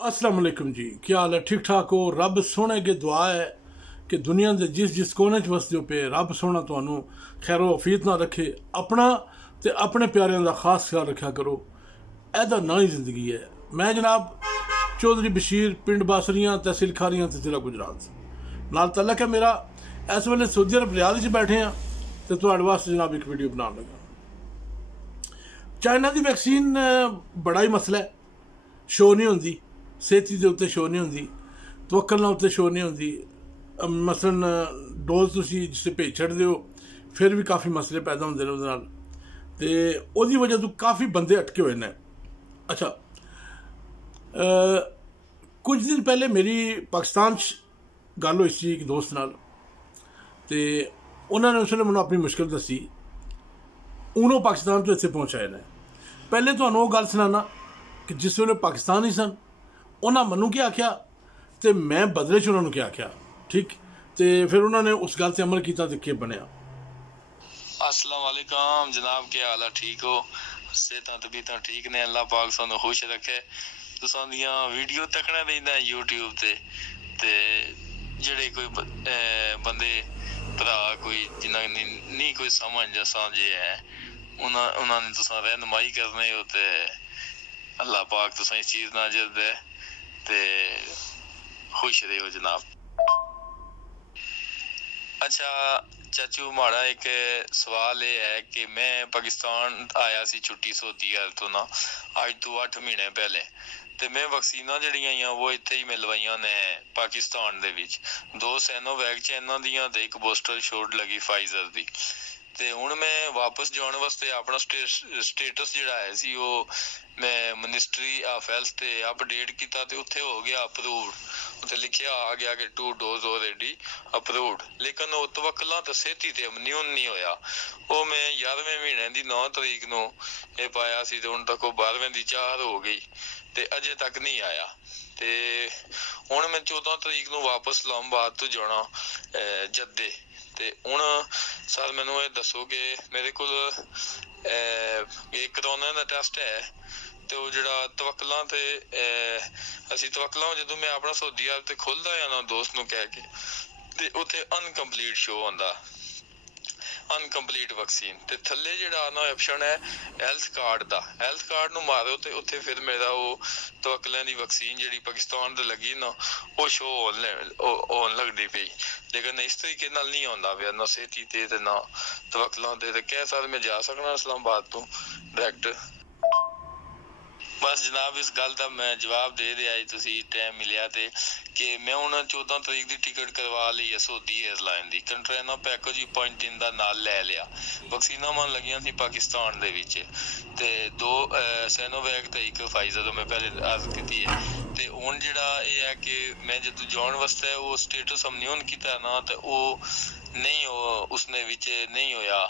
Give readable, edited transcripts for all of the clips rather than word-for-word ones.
अस्सलाम वालेकुम जी, क्या हाल है? ठीक ठाक हो? रब सोने की दुआ है कि दुनिया के जिस जिस कोने च वसदे हो पे रब सोना तुहानू खैरो हफीज ना रखे। अपना ते अपने प्यारियां का खास ख्याल रखा करो। एदा ना ही जिंदगी है। मैं जनाब चौधरी बशीर पिंड बासरियां तहसील खारियां ते जिला गुजरात नाल तलक है मेरा। इस वेले सऊदी अरब रियाद च बैठे हैं तो तुहाडे वास्ते जनाब एक वीडियो बनाने लगा। चाइना की वैक्सीन बड़ा ही मसला है, शो नहीं होंगी सेहती के उत्ते, शो नहीं होंगी तवक्कल उत्ते, शो नहीं होंगी। मसलन डोज तुसी जिसे भेज छड़दे हो फिर भी काफ़ी मसले पैदा होंदे ने उहदे नाल, ते ओहदी वजह तो काफ़ी बंदे अटके हुए हैं। अच्छा, कुछ दिन पहले मेरी पाकिस्तान गल हुई सी एक दोस्त नाल, ते उन्होंने उस वेले मैनूं अपनी मुश्किल दसी। हूँ पाकिस्तान तो इत्थे पहुँचाए ने। पहले तुहानूं ओह गल सुनाना कि जिस वेले पाकिस्तान ही सन उन्होंने मैनू क्या आख्या तो मैं बदले च उन्होंने क्या आख्या, ठीक। तो फिर उन्होंने उस गल से अमल किया तो क्या बनया। अस्सलाम वालेकुम जनाब, क्या हाल है? ठीक हो? सेहतां तबीयतां ठीक ने? अल्लाह पाक सानू खुश रखे। तुसां दियां वीडियो तकना रहिंदा यूट्यूब ते जेड़े कोई बंदे भरा कोई जिन्ना नहीं कोई समझ असां जे है उन्होंने तुसां रहनुमाई करने हो ते अल्लाह पाक तुसां इस चीज़ ना अजर दे ते खुश रहो जनाब। अच्छा चाचू, माड़ा एक सवाल ये है कि मैं पाकिस्तान आया सी छुट्टी सऊदी अरब तो ना अज तो 8 महीने पहले, ते मैं वैक्सीनां जड़ियां वो इत्थे ही मिलवाइयां ने पाकिस्तान दे विच। 2 सैनोवैक च इन्हां दियां ते एक बूस्टर शॉट लगी फाइजर दी। ते हुण मैं वापस जाने वास्ते अपना स्टेटस जिहड़ा है सी वो मैं मिनिस्ट्री ऑफ हेल्थ ते अपडेट किया तो उत्थे हो गया अप्रूव्ड। उत्थे लिखिया आ गया कि 2 डोज ऑलरेडी अप्रूव्ड, लेकिन वो तवक्कलां ते सेहती ते इम्यून नहीं होया। वो मैं 11वें महीने की 9 तरीक नूं ये पाया सी ते हुण तक वो 12वें की 4 हो गई ते अजे तक नहीं आया। ते हुण मैं 14 तरीक नूं वापस इस्लामाबाद तो जाना जद्दे। ते हुण सर मैनू ये दसो कि मेरे कोल कोरोना का टेस्ट है ते वो जिहड़ा तवक्कलां ते असीं तवक्कलां जदों मैं अपना सऊदी अरब ते खुलदा है ना दोस्त नूं कह के ते उत्थे अनकंप्लीट शो होंदा, अनकंप्लीट वैक्सीन। ते थल्ले जिहड़ा ना ऑप्शन है हेल्थ कार्ड दा, हेल्थ कार्ड नूं मारो ते उत्थे फिर मेरा वो तवक्कलां दी वैक्सीन जिहड़ी पाकिस्तान ते लगी ना वो शो होन लगदी पई, लेकिन इस तरीके नाल नहीं होंदा पिया ना सेहती ते ना तवक्कलां ते क्या सर मैं जा सकना इस्लामाबाद तो डायरैक्ट? बस जनाब इस गल का मैं जवाब दे दिया जी, तुसी टाइम मिलिया ते कि मैं हुण 14 तरीक की टिकट करवा ली है सऊदी एयरलाइन की। कंट्रेना पैकेज भी 0.3 का नाल लै लिया। वैक्सीनां मन लगियां सी पाकिस्तान दे विच ते 2 सैनोवैक ते 1 फाइजर मैं पहले अर्ज की है। ते हुण जिहड़ा ये है कि मैं जदों जाण वास्ते वो स्टेटस इम्यून कीता ना ते वो नहीं उसने विच नहीं होया।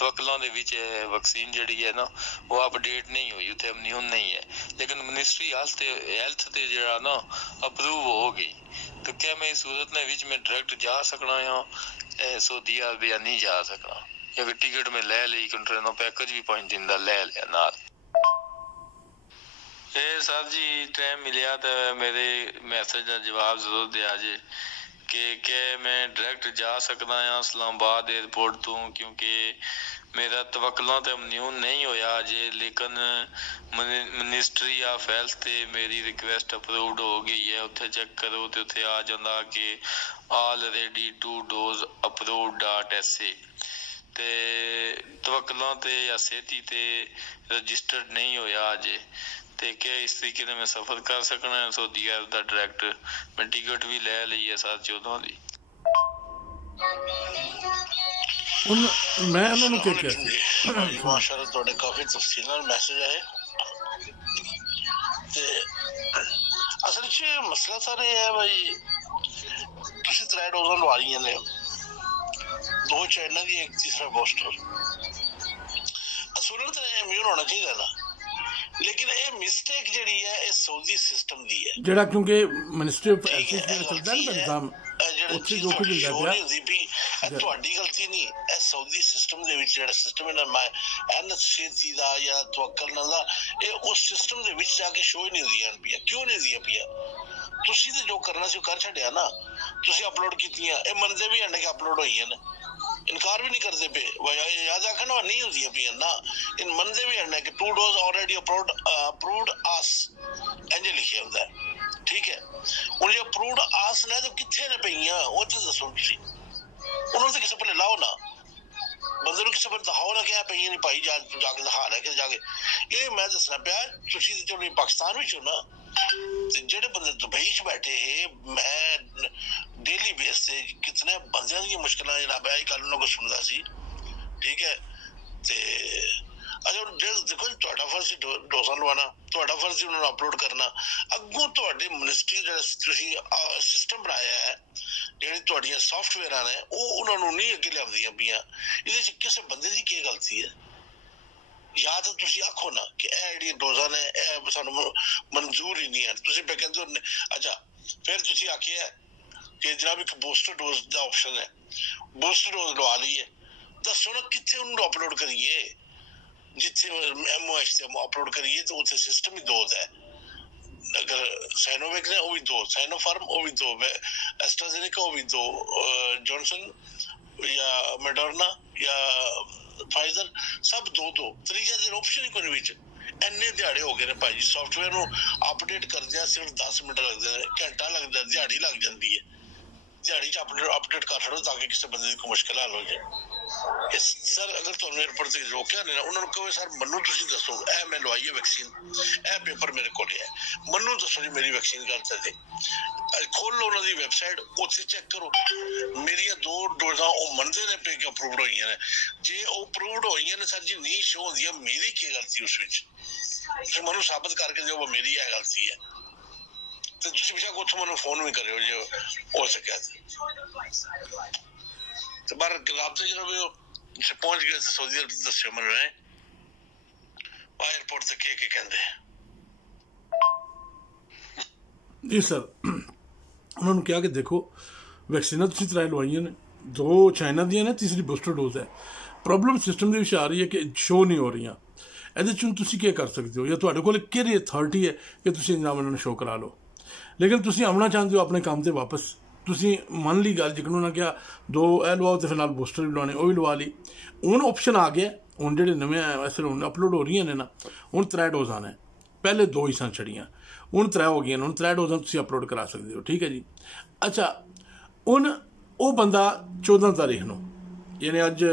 तवक्कलां दे विच वैक्सीन जिहड़ी है ना वो अपडेट नहीं हुई, उत्थे इम्यून नहीं है, लेकिन मिनिस्ट्री हेल्थ ते जिहड़ा ना अप्रूव हो गई। तो क्या मैं इस सूरत में विच में डायरेक्ट जा सकना या सऊदी अरब या नहीं जा सकना, या फिर टिकट में ले ली कंट्रेनो पैकेज भी 0.3 दा ले लिया नाल? सर जी टाइम मिलिया तो मेरे मैसेज का जवाब जरूर दिया जे कि मैं डायरेक्ट जा सकदा या इस्लामाबाद एयरपोर्ट तो, क्योंकि मेरा तवक्कलां ते इम्यून नहीं होया जे, लेकिन मिनिस्ट्री ऑफ हेल्थ ते मेरी रिक्वेस्ट अप्रूव्ड हो गई है। उत्थे चेक करो तो उत्थे आ जांदा कि ऑलरेडी 2 डोज approved.sa ते तवक्कलां ते या सेहती ते रजिस्टर्ड नहीं होया अजे। ते क्या इस तरीके से मैं सफर कर सकना है सऊदी अरब दा डायरेक्ट? मैं टिकट भी ले ली है सर 14 दी। मैं उन्होंने क्या किया माशाअल्लाह ਤੁਹਾਡੇ ਕਾਫੀ ਤਫਸੀਲ ਨਾਲ ਮੈਸੇਜ ਆਏ ਤੇ ਅਸਲ ਵਿੱਚ ਮਸਲਾ ਸਰ ਇਹ ਹੈ ਭਾਈ ਤੁਸੀਂ 3 ਡੋਜ਼ਾਂ ਲਵਾ ਰਹੀਆਂ ਨੇ, 2 ਚਾਈਨਾ ਦੀ, 1 तीसरा ਬੂਸਟਰ। ਅਸੂਲਨ ਤੇ ਇਮਿਊਨ ਹੋਣਾ ਚਾਹੀਦਾ ਨਾ, लेकिन ये मिस्टेक जिहड़ी है ये सऊदी सिस्टम दी है जिहड़ा क्योंकि मिनिस्ट्री ऑफ हेल्थ जिहड़ा चलदा है ना निजाम उत्थे जो कुछ हुंदा पिया ਇਹ ਤੁਹਾਡੀ ਗਲਤੀ ਨਹੀਂ, ਇਹ ਸਾਊਦੀ ਸਿਸਟਮ ਦੇ ਵਿੱਚ ਜਿਹੜਾ ਸਿਸਟਮ ਇਹਨਾਂ ਛੇਤੀ ਦਾ ਜਾਂ ਤਵੱਕਲ ਨਾਲ ਦਾ, ਇਹ ਉਸ ਸਿਸਟਮ ਦੇ ਵਿੱਚ ਜਾ ਕੇ ਸ਼ੋਅ ਹੀ ਨਹੀਂ ਹੁੰਦੀਆਂ ਪਈਆਂ। ਕਿਉਂ ਨਹੀਂ ਹੁੰਦੀਆਂ ਪਈਆਂ? ਤੁਸੀਂ ਤੇ ਜੋ ਕਰਨਾ ਸੀ ਉਹ ਕਰ ਛੱਡਿਆ ਨਾ, ਤੁਸੀਂ ਅਪਲੋਡ ਕੀਤੀਆਂ, ਇਹ ਮੰਨਦੇ ਵੀ ਹਨ ਕਿ ਅਪਲੋਡ ਹੋਈਆਂ ਨੇ, ਇਨਕਾਰ ਵੀ ਨਹੀਂ ਕਰਦੇ ਪਏ, ਯਾਦ ਰੱਖਣਾ ਨਹੀਂ ਹੁੰਦੀਆਂ ਪਈਆਂ ਨਾ, ਇਹ ਮੰਨਦੇ ਵੀ ਹਨ ਕਿ 2 ਡੋਜ਼ ਆਲਰੇਡੀ ਅਪਰੂਵਡ ਆਸ ਇੰਜ ਲਿਖਿਆ ਹੁੰਦਾ। ਠੀਕ ਹੈ, ਹੁਣ ਜੇ ਅਪਰੂਵਡ ਆਸ ਨੇ ਤਾਂ ਕਿੱਥੇ ਨੇ ਪਈਆਂ ਉਹ ਤੇ ਦੱਸੋ ਤੁਸੀਂ। ਉਹਨਾਂ ਨੂੰ ਕਿਸੇ ਪਰ ਲਾਓ ਨਾ, ਬੰਦੇ ਨੂੰ ਕਿਸੇ ਪਰ ਦਿਖਾਓ ਨਾ ਕਿ ਇਹ ਪਈਆਂ ਨਹੀਂ ਭਾਈ, ਜਾ ਕੇ ਦਿਖਾ ਲੈ ਕੇ ਜਾ ਕੇ। ਇਹ ਮੈਂ ਦੱਸਣਾ ਪਿਆ, ਤੁਸੀਂ ਤੇ ਚਲੋ ਪਾਕਿਸਤਾਨ ਵਿੱਚ ਹੋ ਨਾ, ਤੇ ਜਿਹੜੇ ਬੰਦੇ ਦੁਬਈ 'ਚ ਬੈਠੇ, ਮੈਂ ਡੇਲੀ ਬੇਸ ਤੇ ਕਿਤਨੇ ਬੰਦਿਆਂ ਦੀਆਂ ਮੁਸ਼ਕਿਲਾਂ ਜਨਾਬ ਇਹ ਗੱਲ ਉਹਨਾਂ ਕੋਲ ਸੁਣਦਾ ਸੀ। ਠੀਕ ਹੈ, ਤੇ ਅੱਛਾ ਦੇਖੋ ਤੁਹਾਡਾ ਫਰਜ਼ ਸੀ ਡੋਜ਼ਾ ਲਵਾਉਣਾ, ਤੁਹਾਡਾ ਫਰਜ਼ ਸੀ ਉਹਨਾਂ ਨੂੰ ਅਪਲੋਡ ਕਰਨਾ। ਅੱਗੋਂ ਤੁਹਾਡੇ ਮਿਨਿਸਟਰੀ ਜਿਹੜਾ ਤੁਸੀਂ ਸਿਸਟਮ ਬਣਾਇਆ ਹੈ, ਜਿਹੜੇ ਤੁਹਾਡੀਆਂ ਸੌਫਟਵੇਅਰਾਂ ਨੇ ਉਹ ਉਹਨਾਂ ਨੂੰ ਨਹੀਂ ਅੱਗੇ ਲਿਆਉਂਦੀਆਂ ਪਈਆਂ। ਇਹਦੇ 'ਚ ਕਿਸੇ ਬੰਦੇ ਦੀ ਕੀ ਗਲਤੀ ਹੈ? ਜਾਂ ਤਾਂ ਤੁਸੀਂ ਆਖੋ ਨਾ ਕਿ ਇਹ ਜਿਹੜੀਆਂ ਡੋਜ਼ਾਂ ਨੇ ਇਹ ਸਾਨੂੰ ਮਨਜ਼ੂਰ ਹੀ ਨਹੀਂ ਹੈ, ਤੁਸੀਂ ਪੇ ਕਹਿੰਦੇ ਹੋ। ਅੱਛਾ, ਫਿਰ ਤੁਸੀਂ ਆਖਿਆ ਕਿ ਜਨਾਬ ਇੱਕ ਬੂਸਟਰ ਡੋਜ਼ ਦਾ ਆਪਸ਼ਨ ਹੈ, ਬੂਸਟਰ ਡੋਜ਼ ਲਵਾ ਲਈਏ। ਦੱਸੋ ਨਾ ਕਿੱਥੇ ਉਹਨੂੰ ਅਪਲੋਡ ਕਰੀਏ? ਜਿੱਥੇ MOH ਤੇ ਅਪਲੋਡ ਕਰੀਏ ਤਾਂ ਉੱਥੇ ਸਿਸਟਮ ਹੀ 2 ਹੈ। ਅਗਰ ਸਾइनोवैक ਨੇ ਉਹ ਵੀ 2, साइनोफार्म ਉਹ ਵੀ 2, एस्ट्राजेनेका ਉਹ ਵੀ 2, जॉनसन ਜਾਂ ਮੋਡਰਨਾ ਜਾਂ फाइजर ਸਭ 2। ਤੀਜਾ ਦਿਨ ਆਪਸ਼ਨ ਹੀ ਕੋਈ ਵਿੱਚ। ਇੰਨੇ ਦਿਹਾੜੇ ਹੋ ਗਏ ਨੇ ਭਾਈ ਜੀ, ਸੌਫਟਵੇਅਰ ਨੂੰ ਅਪਡੇਟ ਕਰਦਿਆਂ ਸਿਰਫ 10 ਮਿੰਟ ਲੱਗਦੇ ਨੇ, ਘੰਟਾ ਲੱਗਦਾ, ਦਿਹਾੜੀ ਲੱਗ ਜਾਂਦੀ ਹੈ। ਦਿਹਾੜੀ 'ਚ ਅਪਡੇਟ ਕਰ ਛੱਡੋ ਤਾਂ ਕਿ ਕਿਸੇ ਬੰਦੇ ਦੀ ਕੋਈ ਮੁਸ਼ਕਿਲ ਹੱਲ ਹੋ ਜਾਏ। ਸਰ ਅਗਰ ਤੁਹਾਨੂੰ 에어ਪੋਰਟ ਤੇ ਰੋਕਿਆ ਨਹੀਂ ਨਾ, ਉਹਨਾਂ ਨੂੰ ਕਹੋ ਸਰ ਮੈਨੂੰ ਤੁਸੀਂ ਦੱਸੋ ਇਹ ਮੈਂ ਲਵਾਈ ਹੈ ਵੈਕਸੀਨ, ਇਹ ਪੇਪਰ ਮੇਰੇ ਕੋਲ ਹੈ, ਮੈਨੂੰ ਦੱਸੋ ਜੀ ਮੇਰੀ ਵੈਕਸੀਨ ਗਲਤ ਹੈ। ਖੋਲ੍ਹ ਲਓ ਉਹਨਾਂ ਦੀ ਵੈਬਸਾਈਟ, ਉੱਥੇ ਚੈੱਕ ਕਰੋ ਮੇਰੀਆਂ 2 ਡੋਜ਼ਾਂ ਉਹ ਮੰਨਦੇ ਨੇ ਪਏ ਕਿ ਅਪਰੂਵਡ ਹੋਈਆਂ ਨੇ। ਜੇ ਉਹ ਅਪਰੂਵਡ ਹੋਈਆਂ ਨੇ ਸਰ ਜੀ ਨਹੀਂ ਸ਼ੋ ਹੁੰਦੀਆਂ, ਮੇਰੀ ਕੀ ਗਲਤੀ ਉਸ ਵਿੱਚ? ਤੁਸੀਂ ਮੈਨੂੰ ਸਾਬਤ ਕਰਕੇ ਦਿਓ ਮੇਰੀ ਇਹ ਗਲਤੀ ਹੈ, ਤੇ ਤੁਸੀਂ ਬੇਸ਼ੱਕ ਉੱਥੋਂ ਮੈਨੂੰ ਫੋਨ ਵੀ ਕਰਿਓ ਜੇ ਹੋ ਸਕਿਆ ਤੇ ਬਾਹਰ ਰਾਬਤੇ 'ਚ ਰਹੋ। ਪਹੁੰਚ ਗਏ ਸਾਊਦੀ ਅਰਬ, ਦੱਸਿਓ ਮੈਨੂੰ 에어ਪੋਰਟ ਤੇ ਕੀ ਕਹਿੰਦੇ ਜੀ ਸਰ। ਉਹਨਾਂ ਨੂੰ ਕਿਹਾ ਕਿ ਦੇਖੋ ਵੈਕਸੀਨਾਂ ਤੁਸੀਂ 3 ਲਵਾਈਆਂ ਨੇ, 2 ਚਾਈਨਾ ਦੀਆਂ ਨੇ, ਤੀਸਰੀ ਬੂਸਟਰ ਡੋਜ਼ ਹੈ। ਪ੍ਰੋਬਲਮ ਸਿਸਟਮ ਦੇ ਵਿੱਚ ਆ ਰਹੀ ਹੈ ਕਿ ਸ਼ੋ ਨਹੀਂ ਹੋ ਰਹੀਆਂ। ਇਹਦੇ 'ਚ ਤੁਸੀਂ ਕੀ ਕਰ ਸਕਦੇ ਹੋ? ਜਾਂ ਤੁਹਾਡੇ ਕੋਲ ਕਿਹੜੀ ਅਥਾਰਟੀ ਹੈ ਕਿ ਤੁਸੀਂ ਜਨਾਬ ਇਹਨਾਂ ਨੂੰ ਸ਼ੋ ਕਰਾ ਲਓ? ਲੇਕਿਨ ਤੁਸੀਂ ਆਉਣਾ ਚਾਹੁੰਦੇ ਹੋ ਆਪਣੇ ਕੰਮ ਤੇ ਵਾਪਸ। ਤੁਸੀਂ ਮੰਨ ਲਈ ਗੱਲ, ਜਿਕਨੂੰ ਨਾ ਕਿਹਾ 2 ਇਹ ਲਵਾਓ ਤੇ ਫਿਰ ਨਾਲ ਬੂਸਟਰ ਵੀ ਲਵਾਉਣੇ, ਉਹ ਵੀ ਲਵਾ ਲਈ। ਹੁਣ ਆਪਸ਼ਨ ਆ ਗਿਆ, ਹੁਣ ਜਿਹੜੇ ਨਵੇਂ ਵੈਸੇ ਹੁਣ ਅਪਲੋਡ ਹੋ ਰਹੀਆਂ ਨੇ ਨਾ, ਹੁਣ 3 ਡੋਜ਼ਾਂ ਨੇ, ਪਹਿਲੇ 2 ਹੀ ਸਨ ਛੜੀਆਂ, ਹੁਣ 3 ਹੋ ਗਈਆਂ ਨੇ। ਹੁਣ 3 ਡੋਜ਼ਾਂ ਤੁਸੀਂ ਅਪਲੋਡ ਕਰਾ ਸਕਦੇ ਹੋ। ਠੀਕ ਹੈ ਜੀ। ਅੱਛਾ, ਹੁਣ ਉਹ ਬੰਦਾ 14 ਤਾਰੀਖ ਨੂੰ, ਯਾਨੀ ਅੱਜ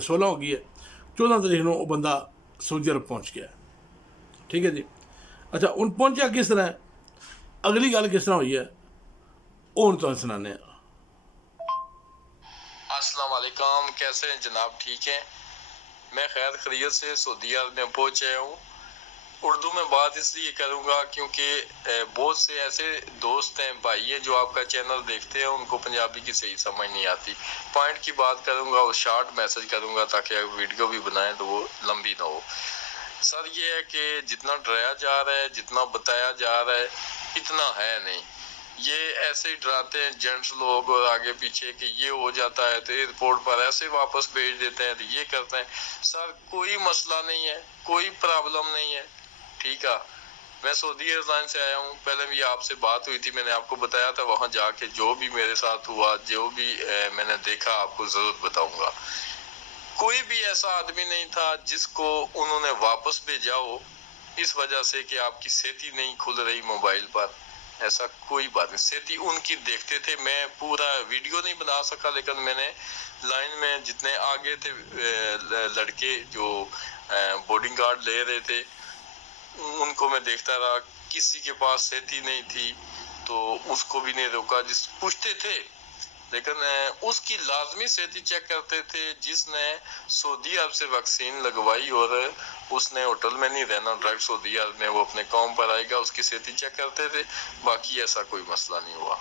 16 ਹੋ ਗਈ ਹੈ, 14 ਤਾਰੀਖ ਨੂੰ ਉਹ ਬੰਦਾ ਸਾਊਦੀ ਅਰਬ ਪਹੁੰਚ ਗਿਆ। ਠੀਕ ਹੈ ਜੀ। ਅੱਛਾ, ਹੁਣ ਪਹੁੰਚਿਆ ਕਿਸ ਤਰ੍ਹਾਂ, ਅਗਲੀ ਗੱਲ किस तरह हुई है वो तो सुनाने। अस्सलाम वालेकुम, कैसे हैं जनाब? ठीक हैं? मैं खैर खैरियत से सऊदी अरब में पहुंच आया हूँ। उर्दू में बात इसलिए करूँगा क्योंकि बहुत से ऐसे दोस्त हैं, भाई हैं जो आपका चैनल देखते हैं, उनको पंजाबी की सही समझ नहीं आती। पॉइंट की बात करूँगा और शॉर्ट मैसेज करूँगा ताकि वीडियो भी बनाएं तो वो लंबी ना हो। सर ये है कि जितना डराया जा रहा है, जितना बताया जा रहा है, इतना है नहीं। ये ऐसे ही डराते हैं जेंट्स लोग और आगे पीछे कि ये हो जाता है तो एयरपोर्ट पर ऐसे वापस भेज देते हैं, तो ये करते हैं। सर कोई मसला नहीं है, कोई प्रॉब्लम नहीं है। ठीक है, मैं सऊदी एयरलाइन से आया हूँ। पहले भी आपसे बात हुई थी, मैंने आपको बताया था वहाँ जाके जो भी मेरे साथ हुआ, जो भी मैंने देखा आपको ज़रूर बताऊँगा। कोई भी ऐसा आदमी नहीं था जिसको उन्होंने वापस भेजा हो इस वजह से कि आपकी सेती नहीं खुल रही मोबाइल पर। ऐसा कोई बात नहीं, सेती उनकी देखते थे। मैं पूरा वीडियो नहीं बना सका, लेकिन मैंने लाइन में जितने आगे थे लड़के जो बोर्डिंग गार्ड ले रहे थे उनको मैं देखता रहा। किसी के पास सेती नहीं थी तो उसको भी नहीं रोका, जिस पूछते थे, लेकिन उसकी लाजमी सेहती चेक करते थे जिसने सऊदी अरब से वैक्सीन लगवाई और उसने होटल में नहीं रहना, डायरेक्ट सऊदी अरब में वो अपने काम पर आएगा, उसकी सेहती चेक करते थे। बाकी ऐसा कोई मसला नहीं हुआ।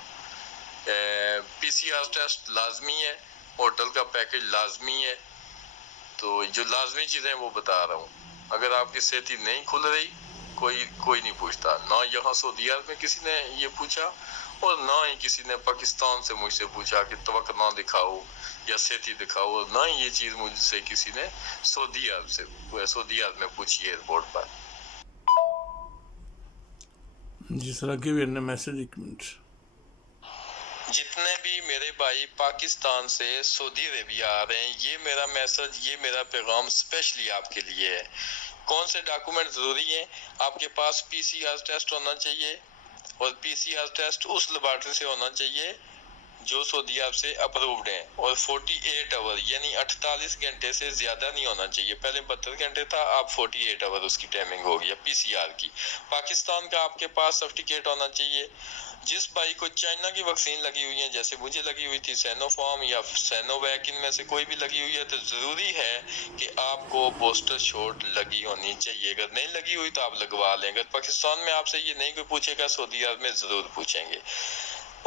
PCR टेस्ट लाजमी है, होटल का पैकेज लाजमी है। तो जो लाजमी चीज़ें वो बता रहा हूँ। अगर आपकी सेहती नहीं खुल रही कोई नहीं पूछता ना। यहाँ सऊदी अरब में किसी ने ये पूछा और ना ही किसी ने पाकिस्तान से मुझसे पूछा कि तवक्कुल दिखाओ या सेती दिखाओ, और ना ही ये चीज मुझसे किसी ने सऊदी अरब में पूछी एयरपोर्ट पर। जिस तरह के भी मैसेज, एक मिनट, जितने भी मेरे भाई पाकिस्तान से सऊदी अरेबिया आ रहे हैं, ये मेरा मैसेज, ये मेरा पैगाम स्पेशली आपके लिए है। कौन से डॉक्यूमेंट जरूरी है? आपके पास PCR टेस्ट होना चाहिए, और PCR टेस्ट उस लेबॉर्ट्री से होना चाहिए जो सऊदी अरब से अप्रूव्ड है, और 48 आवर यानी 48 घंटे से ज्यादा नहीं होना चाहिए। पहले 72 घंटे था, अब 48 आवर उसकी टाइमिंग हो गई PCR की। पाकिस्तान का आपके पास सर्टिफिकेट होना चाहिए। जिस भाई को चाइना की वैक्सीन लगी हुई है, जैसे मुझे लगी हुई थी सैनोफार्म या सैनोवैक, इनमें से कोई भी लगी हुई है, तो जरूरी है कि आपको बूस्टर शॉट लगी होनी चाहिए। अगर नहीं लगी हुई तो आप लगवा लें। अगर पाकिस्तान में आपसे ये नहीं कोई पूछेगा, सऊदी अरब में जरूर पूछेंगे।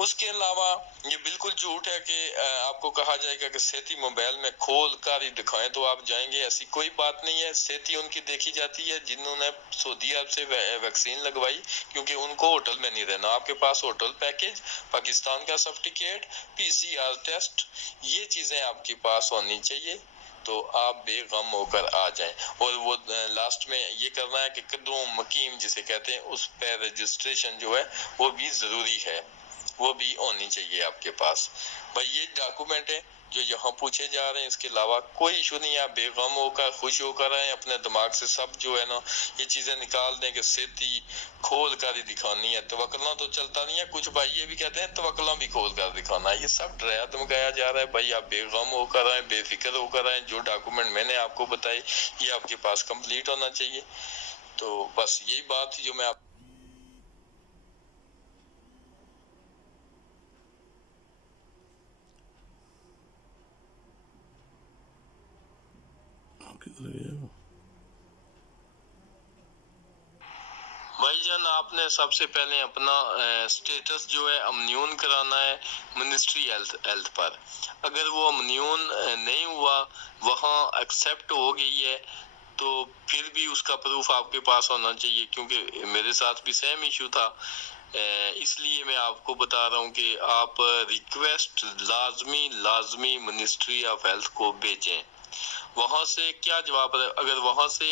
उसके अलावा ये बिल्कुल झूठ है कि आपको कहा जाएगा कि सेती मोबाइल में खोल कर ही दिखाएं तो आप जाएंगे, ऐसी कोई बात नहीं है। सेती उनकी देखी जाती है जिन्होंने सऊदी अरब से वैक्सीन लगवाई, क्योंकि उनको होटल में नहीं रहना। आपके पास होटल पैकेज, पाकिस्तान का सर्टिफिकेट, PCR टेस्ट, ये चीजें आपके पास होनी चाहिए, तो आप बेगम होकर आ जाएं। और वो लास्ट में ये करना है कि कदूम मकीम जिसे कहते हैं, उस पर रजिस्ट्रेशन जो है वो भी जरूरी है, वो भी होनी चाहिए आपके पास। भाई ये डॉक्यूमेंट है जो यहाँ पूछे जा रहे हैं, इसके अलावा कोई इशू नहीं है। आप बेगम होकर खुश होकर आए, अपने दिमाग से सब जो है ना ये चीजें निकाल दें कि सेती खोल कर ही दिखानी है। तवक्कुल तो चलता नहीं है, कुछ भाई ये भी कहते हैं तवक्कुल भी खोल कर दिखाना है। ये सब डराया धमकाया जा रहा है। भाई आप बेगम होकर आए, बेफिक्र होकर आए। जो डॉक्यूमेंट मैंने आपको बताई ये आपके पास कंप्लीट होना चाहिए। तो बस यही बात थी जो मैं आप भाईजान, आपने सबसे पहले अपना स्टेटस जो है अमन्यून कराना है मिनिस्ट्री हेल्थ पर। अगर वो अमन्यून नहीं हुआ, वहाँ एक्सेप्ट हो गई है, तो फिर भी उसका प्रूफ आपके पास होना चाहिए, क्योंकि मेरे साथ भी सेम इशू था। इसलिए मैं आपको बता रहा हूँ कि आप रिक्वेस्ट लाजमी मिनिस्ट्री ऑफ हेल्थ को भेजें। वहां से क्या जवाब है? अगर वहां से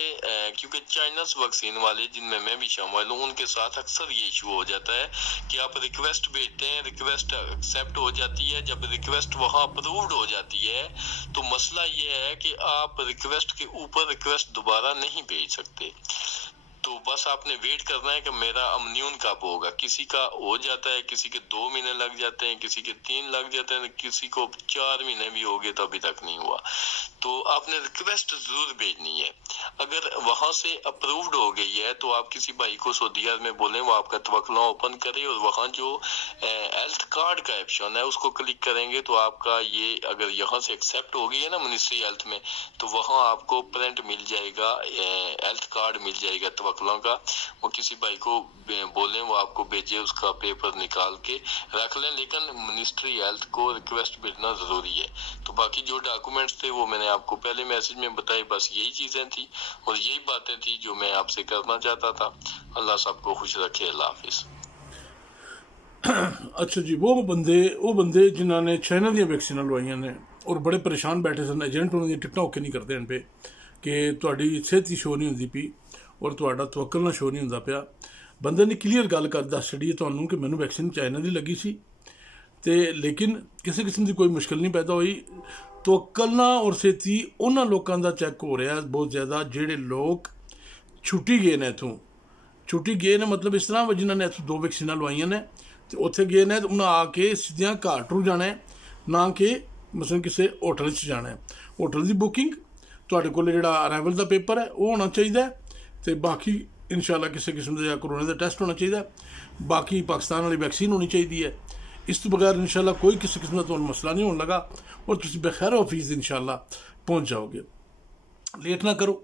क्योंकि चाइनीज वैक्सीन वाले जिनमें मैं भी शामिल हूँ, उनके साथ अक्सर ये इशू हो जाता है कि आप रिक्वेस्ट भेजते हैं, रिक्वेस्ट एक्सेप्ट हो जाती है। जब रिक्वेस्ट वहां अप्रूव्ड हो जाती है तो मसला ये है कि आप रिक्वेस्ट के ऊपर रिक्वेस्ट दोबारा नहीं भेज सकते। तो बस आपने वेट करना है कि मेरा अमन्यून कब होगा। किसी का हो जाता है, किसी के 2 महीने लग जाते हैं, किसी के 3 लग जाते हैं, किसी को 4 महीने भी हो गए तो अभी तक नहीं हुआ। तो आपने रिक्वेस्ट जरूर भेजनी है। अगर वहां से अप्रूव्ड हो गई है तो आप किसी भाई को सऊदी अरब में बोलें वो आपका तवक्कुल ओपन करे, और वहां जो हेल्थ कार्ड का ऑप्शन है उसको क्लिक करेंगे तो आपका ये अगर यहाँ से एक्सेप्ट हो गई है ना मिनिस्ट्री हेल्थ में, तो वहां आपको प्रिंट मिल जाएगा, हेल्थ कार्ड मिल जाएगा तवक्कुलों का। वो किसी भाई को बोलें वो आपको भेजे, उसका पेपर निकाल के रख लें। लेकिन मिनिस्ट्री हेल्थ को रिक्वेस्ट भेजना जरूरी है। तो बाकी जो डॉक्यूमेंट्स थे वो मैंने आपको पहले मैसेज में बताई। बस यही चीजें थी और यही बातें थी जो मैं आपसे करना चाहता था। अल्लाह सबको खुश रखे। अल्लाह हाफिज। अच्छा जी, वो बंदे जिन्होंने चाइना दी वैक्सीन लवाइया ने और बड़े परेशान बैठे सन, एजेंट उन्होंने टिकटा ओके नहीं करते इन पे कि तुहाडी सेहत ही शो नहीं होंदी पी और तुहाडा तवक्कुल ना शो नहीं होंदा पिया। बंदे ने क्लीयर गल कर दस छड़ी तुहानू कि मैनू वैक्सीन चाइना दी लगी सी ते लेकिन किसी किस्म की कोई मुश्किल नहीं पैदा हुई। तवक्कुल और सेहती उन्होंने लोगों का चैक हो रहा है बहुत ज़्यादा जेडे लोग छुट्टी गए ने इतों, छुट्टी गए ने मतलब इस तरह जिन्होंने इतों 2 वैक्सीन लवाइया ने तो उत्थे गए ने, उन्हें आके सीधियां घर टू जाना है, ना कि मसलन किसी होटल जाना है। होटल की बुकिंग तुहाडे कोल जिहड़ा अराइवल का पेपर है वो होना चाहिए, तो बाकी इंशाल्लाह किसी किस्म का कोरोना का टेस्ट होना चाहिए, बाकी पाकिस्तान वाली वैक्सीन होनी चाहिए है। इस तो बगैर इंशाल्लाह कोई किसी किस्म का तुहानू मसला नहीं होने लगा और तुम बखैर ऑफिस इंशाल्लाह पहुँच जाओगे। लेट ना करो,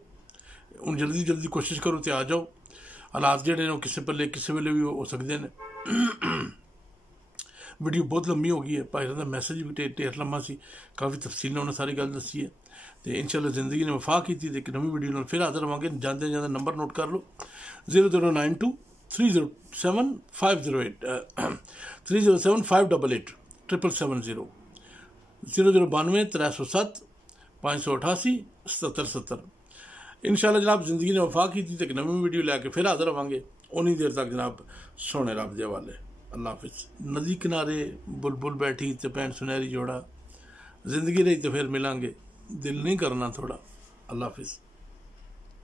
हूँ जल्दी कोशिश करो तो आ जाओ। हालात जोड़े ने किसी पल्ले किसी वेले भी हो सकते हैं। वीडियो बहुत लंबी हो गई है, भाई साहब का मैसेज भी ढेर लम्बा सी, काफ़ी तफसील ने उन्हें सारी गल दसी है। तो इंशाल्लाह जिंदगी ने वफा की थी। एक नवी वीडियो फिर हाजिर होवांगे। जाते नंबर नोट कर लो 0092 307-508 307-588 770 0092 307 588 77 इंशाअल्लाह जनाब जिंदगी ने वफा की थी तो एक नवी वीडियो लैके फिर हाजिर होवांगे। उन्नी देर तक जनाब सोने रब दे हवाले। अल्लाह हाफिज़। नदी किनारे बुलबुल बैठी तो पैंट सुनहरी जोड़ा, जिंदगी रही तो फिर मिलांगे, दिल नहीं करना थोड़ा। अल्लाह हाफिज़।